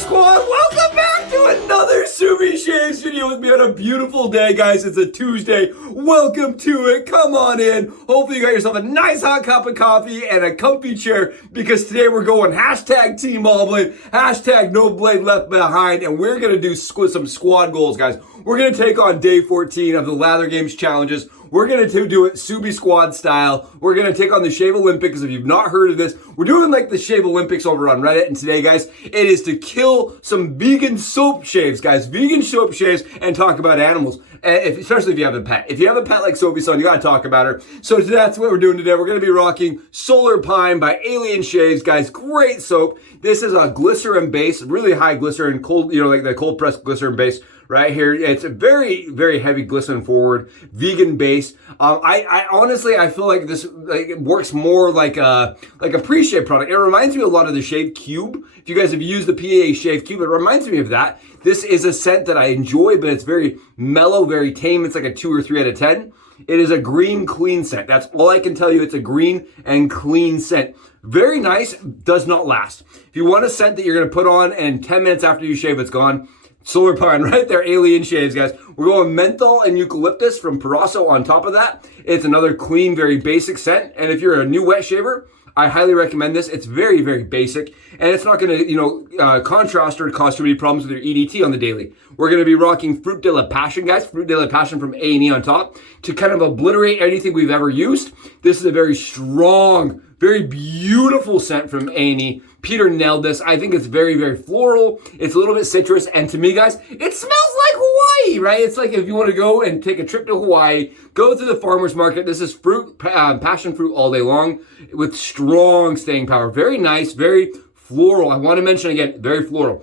Squad, welcome back to another Subie Shaves video with me on a beautiful day, guys. It's a Tuesday. Welcome to it. Come on in. Hopefully you got yourself a nice hot cup of coffee and a comfy chair because today we're going hashtag Team All Blade, hashtag No Blade Left Behind, and we're going to do some squad goals, guys. We're going to take on day 14 of the Lather Games challenges. We're going to do it Subie Squad style. We're going to take on the Shave Olympics. If you've not heard of this, we're doing like the Shave Olympics over on Reddit. And today, guys, it is to kill some vegan soap shaves, guys. Vegan soap shaves and talk about animals. Especially if you have a pet. If you have a pet like Sophie-san, you got to talk about her. So that's what we're doing today. We're going to be rocking Solar Pine by Alien Shaves, guys. Great soap. This is a glycerin base, really high glycerin, cold, like the cold pressed glycerin base. Right here, it's a very, very heavy glycerin forward, vegan base. I honestly, I feel like this it works more like a pre-shave product. It reminds me a lot of the Shave Cube. If you guys have used the PAA Shave Cube, it reminds me of that. This is a scent that I enjoy, but it's very mellow, very tame. It's like a 2 or 3 out of 10. It is a green, clean scent. That's all I can tell you. It's a green and clean scent. Very nice, does not last. If you want a scent that you're gonna put on and 10 minutes after you shave, it's gone, Solar Pine right there, Alien Shaves, guys. We're going Menthol and Eucalyptus from Proraso on top of that. It's another clean, very basic scent. And if you're a new wet shaver, I highly recommend this. It's very, very basic. And it's not going to, contrast or cause too many problems with your EDT on the daily. We're going to be rocking Fruit de la Passion, guys. Fruit de la Passion from A&E on top to kind of obliterate anything we've ever used. This is a very strong, very beautiful scent from A&E. Peter nailed this. I think it's very, very floral. It's a little bit citrus. And to me, guys, it smells like Hawaii, right? It's like if you want to go and take a trip to Hawaii, go to the farmer's market. This is fruit, passion fruit all day long with strong staying power. Very nice, very floral. I want to mention again, very floral.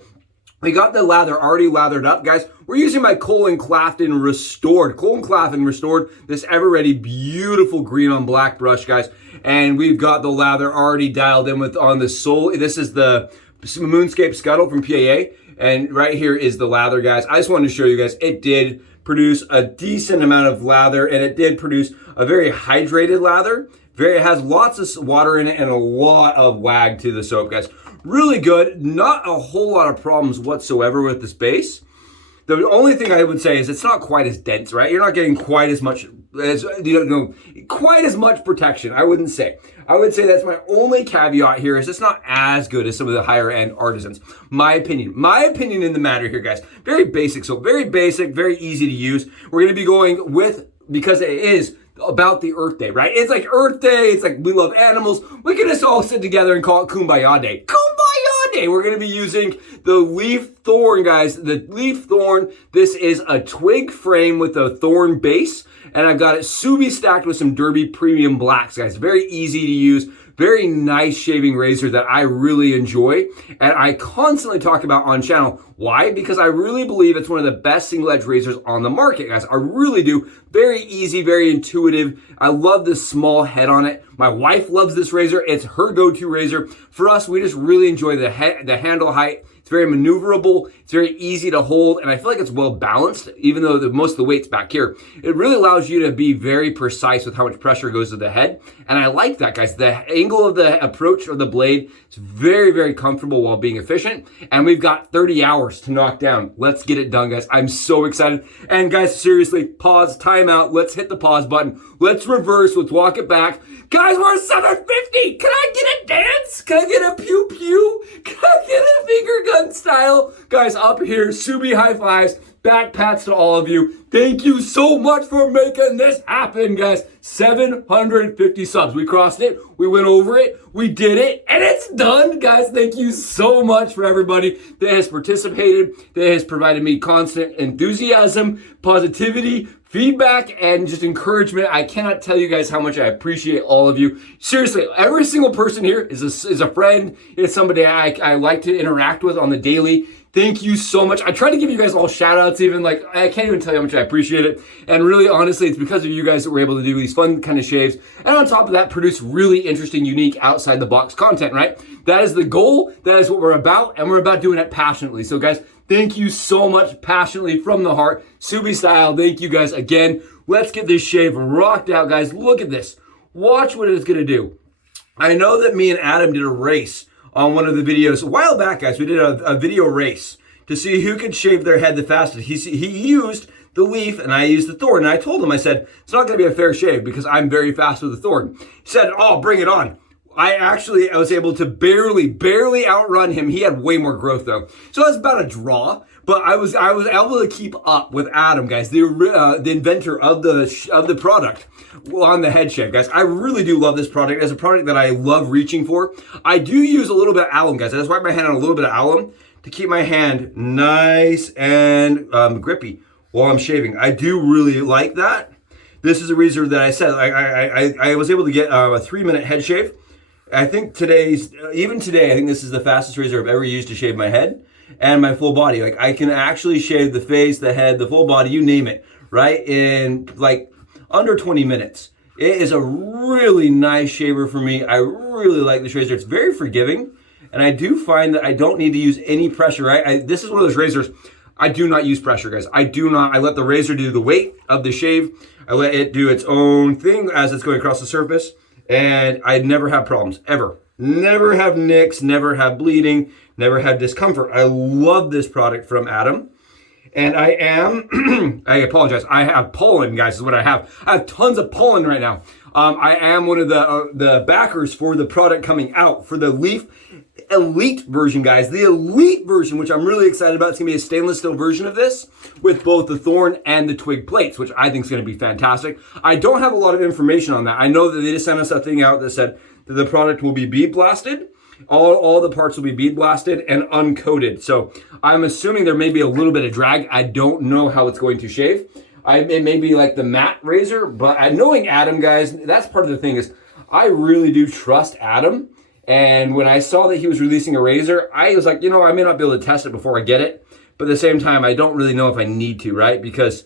We got the lather already lathered up, guys. We're using my Colin Clafton Restored. Colin Clafton Restored, this ever-ready, beautiful green on black brush, guys. And we've got the lather already dialed in with on the sole. This is the Moonscape Scuttle from PAA. And right here is the lather, guys. I just wanted to show you guys, it did produce a decent amount of lather, and it did produce a very hydrated lather. It has lots of water in it and a lot of wag to the soap, guys. Really good. Not a whole lot of problems whatsoever with this base. The only thing I would say is it's not quite as dense, right? You're not getting quite as much, quite as much protection, I wouldn't say. I would say that's my only caveat here is it's not as good as some of the higher end artisans. My opinion in the matter here, guys. Very basic, so very basic, very easy to use. We're going to be going with, because it is about the Earth Day, right? It's like Earth Day. It's like we love animals. We can just all sit together and call it Kumbaya Day. Kumbaya Day. We're going to be using the Leaf Thorn, guys. The Leaf Thorn. This is a twig frame with a thorn base. And I've got it Subie stacked with some Derby Premium Blacks, guys. Very easy to use. Very nice shaving razor that I really enjoy. And I constantly talk about on channel. Why? Because I really believe it's one of the best single edge razors on the market, guys. I really do. Very easy, very intuitive. I love this small head on it. My wife loves this razor. It's her go-to razor. For us, we just really enjoy the handle height. It's very maneuverable. It's very easy to hold, and I feel like it's well balanced, even though most of the weight's back here. It really allows you to be very precise with how much pressure goes to the head, and I like that, guys. The angle of the approach of the blade is very, very comfortable while being efficient, and we've got 30 hours to knock down. Let's get it done, guys. I'm so excited. And guys, seriously, pause, time out. Let's hit the pause button. Let's reverse. Let's walk it back. Guys, we're at 750. Can I get a dance? Can I get a pew pew? Can I get a finger gun style? Guys, up here, Subie high fives, back pats to all of you. Thank you so much for making this happen, guys. 750 subs. We crossed it. We went over it. We did it. And it's done, guys. Thank you so much for everybody that has participated, that has provided me constant enthusiasm, positivity, feedback, and just encouragement. I cannot tell you guys how much I appreciate all of you. Seriously, every single person here is a friend. It's somebody I like to interact with on the daily. Thank you so much. I try to give you guys all shout outs, even like, I can't even tell you how much I appreciate it. And really, honestly, it's because of you guys that we're able to do these fun kind of shaves. And on top of that, produce really interesting, unique, outside the box content, right? That is the goal. That is what we're about. And we're about doing it passionately. So guys, thank you so much, passionately from the heart, Subie style. Thank you guys again. Let's get this shave rocked out, guys. Look at this. Watch what it's going to do. I know that me and Adam did a race on one of the videos. A while back, guys, we did a video race to see who could shave their head the fastest. He used the Leaf and I used the Thorn. And I told him, I said, it's not going to be a fair shave because I'm very fast with the Thorn. He said, oh, bring it on. I was able to barely outrun him. He had way more growth though. So that's about a draw. But I was able to keep up with Adam, guys, the inventor of the product on the head shave, guys. I really do love this product. It's a product that I love reaching for. I do use a little bit of alum, guys. I just wipe my hand on a little bit of alum to keep my hand nice and grippy while I'm shaving. I do really like that. This is a reason that I said I was able to get a 3-minute head shave. I think even today, I think this is the fastest razor I've ever used to shave my head and my full body. Like, I can actually shave the face, the head, the full body, you name it, right? In like under 20 minutes. It is a really nice shaver for me. I really like this razor. It's very forgiving. And I do find that I don't need to use any pressure, right? This is one of those razors, I do not use pressure, guys. I let the razor do the weight of the shave. I let it do its own thing as it's going across the surface. And I never have problems, ever. Never have nicks, never have bleeding, never have discomfort. I love this product from Adam. And I am, I apologize, I have pollen, guys, is what I have. I have tons of pollen right now. I am one of the backers for the product coming out, for the Leaf Elite version, guys. The Elite version, which I'm really excited about. It's going to be a stainless steel version of this with both the Thorn and the twig plates, which I think is going to be fantastic. I don't have a lot of information on that. I know that they just sent us a thing out that said that the product will be bead blasted. All the parts will be bead blasted and uncoated. So I'm assuming there may be a little bit of drag. I don't know how it's going to shave. It may be like the matte razor, but knowing Adam, guys, that's part of the thing is I really do trust Adam. And when I saw that he was releasing a razor, I was like, I may not be able to test it before I get it. But at the same time, I don't really know if I need to, right? Because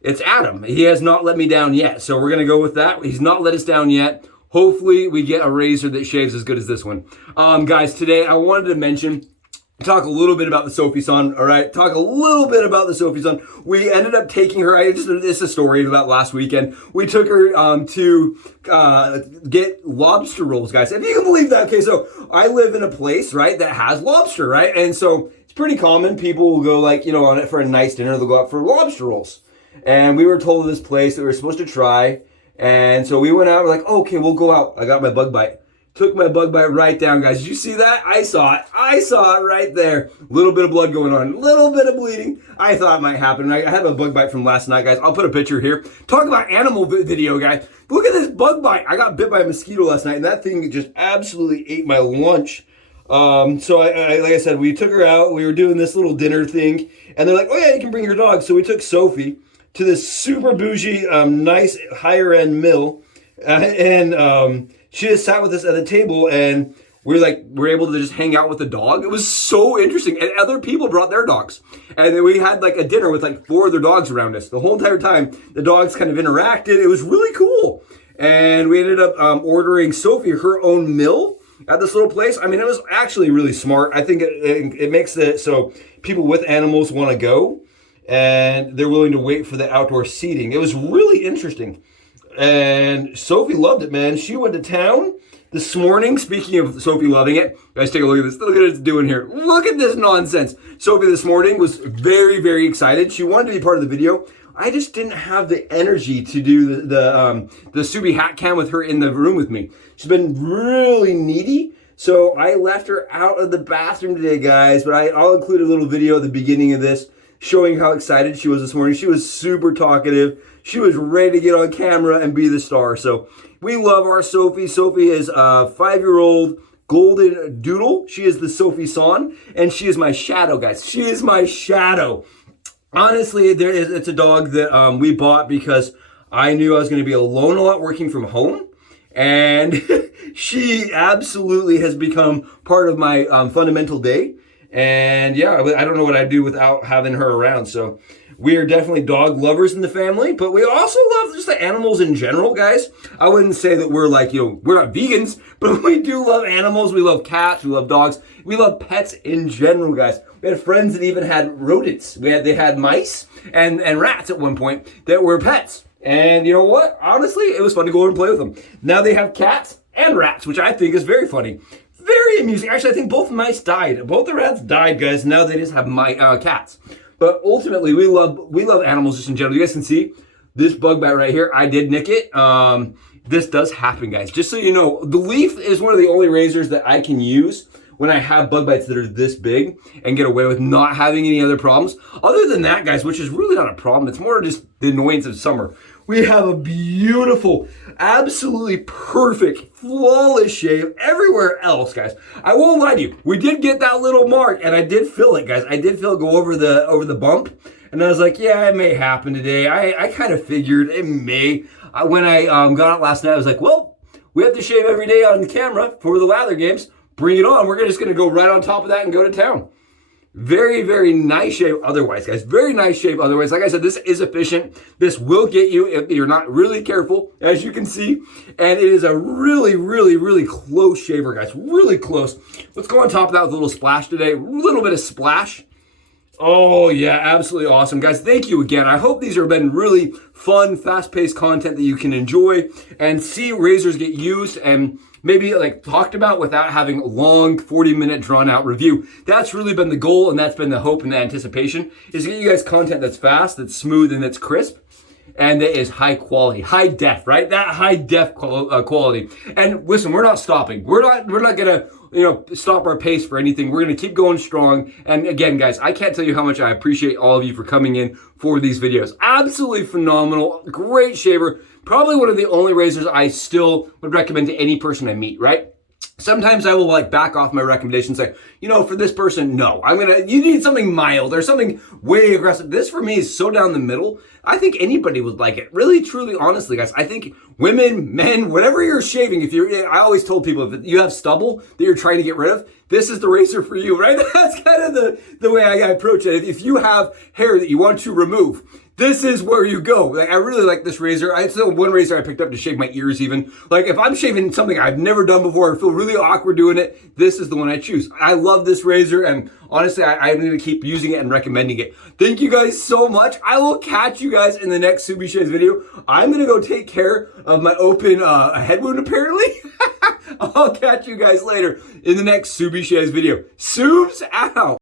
it's Adam. He has not let me down yet. So we're going to go with that. He's not let us down yet. Hopefully we get a razor that shaves as good as this one. Guys, today I wanted to talk a little bit about the ARTISAN, all right? Talk a little bit about the ARTISAN. We ended up taking her, it's a story about last weekend. We took her to get lobster rolls, guys. If you can believe that. Okay, so I live in a place, right, that has lobster, right? And so it's pretty common. People will go on it for a nice dinner, they'll go out for lobster rolls. And we were told of this place that we were supposed to try. And so we went out, we're like, okay, we'll go out. I got my bug bite. Took my bug bite right down, guys. Did you see that? I saw it right there. Little bit of blood going on, little bit of bleeding. I thought it might happen. I had a bug bite from last night, guys. I'll put a picture here. Talk about animal video, guys. Look at this bug bite. I got bit by a mosquito last night, and that thing just absolutely ate my lunch. So like I said, we took her out. We were doing this little dinner thing, and they're like, oh yeah, you can bring your dog. So we took Sophie to this super bougie, nice higher end mill, and she just sat with us at the table, and we're able to just hang out with the dog. It was so interesting, and other people brought their dogs, and then we had a dinner with 4 other dogs around us. The whole entire time, the dogs kind of interacted. It was really cool, and we ended up ordering Sophie her own meal at this little place. I mean, it was actually really smart. I think it makes it so people with animals want to go, and they're willing to wait for the outdoor seating. It was really interesting. And Sophie loved it, man. She went to town this morning. Speaking of Sophie loving it, guys, take a look at this. Look at what it's doing here. Look at this nonsense. Sophie this morning was very, very excited. She wanted to be part of the video. I just didn't have the energy to do the Subie hat cam with her in the room with me. She's been really needy. So I left her out of the bathroom today, guys. But I'll include a little video at the beginning of this showing how excited she was this morning. She was super talkative. She was ready to get on camera and be the star. So we love our Sophie. Sophie is a 5-year-old golden doodle. She is the ARTISAN, and she is my shadow, guys. She is my shadow. Honestly, it's a dog that we bought because I knew I was going to be alone a lot working from home. And she absolutely has become part of my fundamental day. And yeah, I don't know what I'd do without having her around. So we are definitely dog lovers in the family, but we also love just the animals in general, guys. I wouldn't say that we're we're not vegans, but we do love animals. We love cats, we love dogs, we love pets in general, guys. We had friends that even had rodents. They had mice and rats at one point that were pets. And you know what? Honestly, it was fun to go over and play with them. Now they have cats and rats, which I think is very funny. Very amusing. Actually, I think both mice died. Both the rats died, guys. Now they just have my cats. But ultimately, we love animals just in general. You guys can see this bug bite right here. I did nick it. This does happen, guys. Just so you know, the Leaf is one of the only razors that I can use when I have bug bites that are this big and get away with not having any other problems. Other than that, guys, which is really not a problem. It's more just the annoyance of summer. We have a beautiful, absolutely perfect, flawless shave everywhere else, guys. I won't lie to you. We did get that little mark, and I did feel it, guys. I did feel it go over the bump, and I was like, yeah, it may happen today. I kind of figured it may. When I got it last night, I was like, well, we have to shave every day on the camera for the Lather games. Bring it on. We're just going to go right on top of that and go to town. Very, very nice shave otherwise, guys. Very nice shave otherwise. Like I said, this is efficient. This will get you if you're not really careful, as you can see. And it is a really, really, really close shaver, guys. Really close. Let's go on top of that with a little splash today. A little bit of splash. Oh, yeah, absolutely awesome. Guys, thank you again. I hope these have been really fun, fast-paced content that you can enjoy and see razors get used and maybe like talked about without having a long 40-minute drawn-out review. That's really been the goal, and that's been the hope and the anticipation, is to get you guys content that's fast, that's smooth, and that's crisp, and that is high quality, high def, right? That high def quality. And listen, we're not stopping. We're not gonna stop our pace for anything. We're gonna keep going strong. And again, guys, I can't tell you how much I appreciate all of you for coming in for these videos. Absolutely phenomenal, great shaver. Probably one of the only razors I still would recommend to any person I meet, right? Sometimes I will like back off my recommendations, say, for this person, no. You need something mild or something way aggressive. This for me is so down the middle. I think anybody would like it. Really, truly, honestly, guys. I think women, men, whatever you're shaving, I always told people if you have stubble that you're trying to get rid of, this is the razor for you, right? That's kind of the way I approach it. If you have hair that you want to remove, this is where you go. Like, I really like this razor. It's the one razor I picked up to shave my ears even. Like, if I'm shaving something I've never done before, I feel really awkward doing it, this is the one I choose. I love this razor, and honestly, I'm going to keep using it and recommending it. Thank you guys so much. I will catch you guys in the next Subie Shaves video. I'm going to go take care of my open head wound, apparently. I'll catch you guys later in the next Subie Shaves video. Subes out!